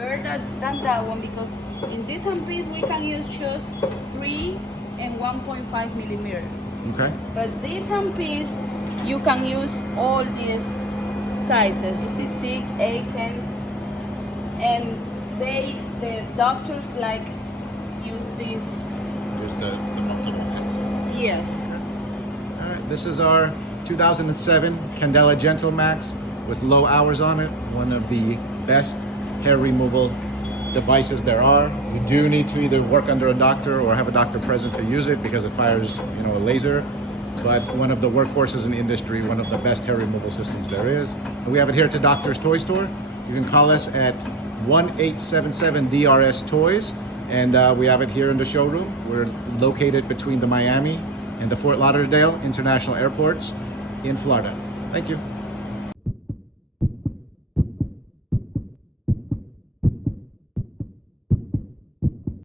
better than that one because in this handpiece we can use just 3 and 1.5 millimeter. Okay. But this handpiece, you can use all these sizes. You see 6, 8, 10, and the doctors like use this. Here's the multiple heads. Yes. All right, this is our 2007 Candela GentleMax with low hours on it. One of the best hair removal devices there are. You do need to either work under a doctor or have a doctor present to use it because it fires, you know, a laser. But one of the workhorses in the industry, one of the best hair removal systems there is. And we have it here at the Doctor's Toy Store. You can call us at 1-877-DRS-TOYS, and we have it here in the showroom. We're located between the Miami and the Fort Lauderdale International Airports in Florida. Thank you.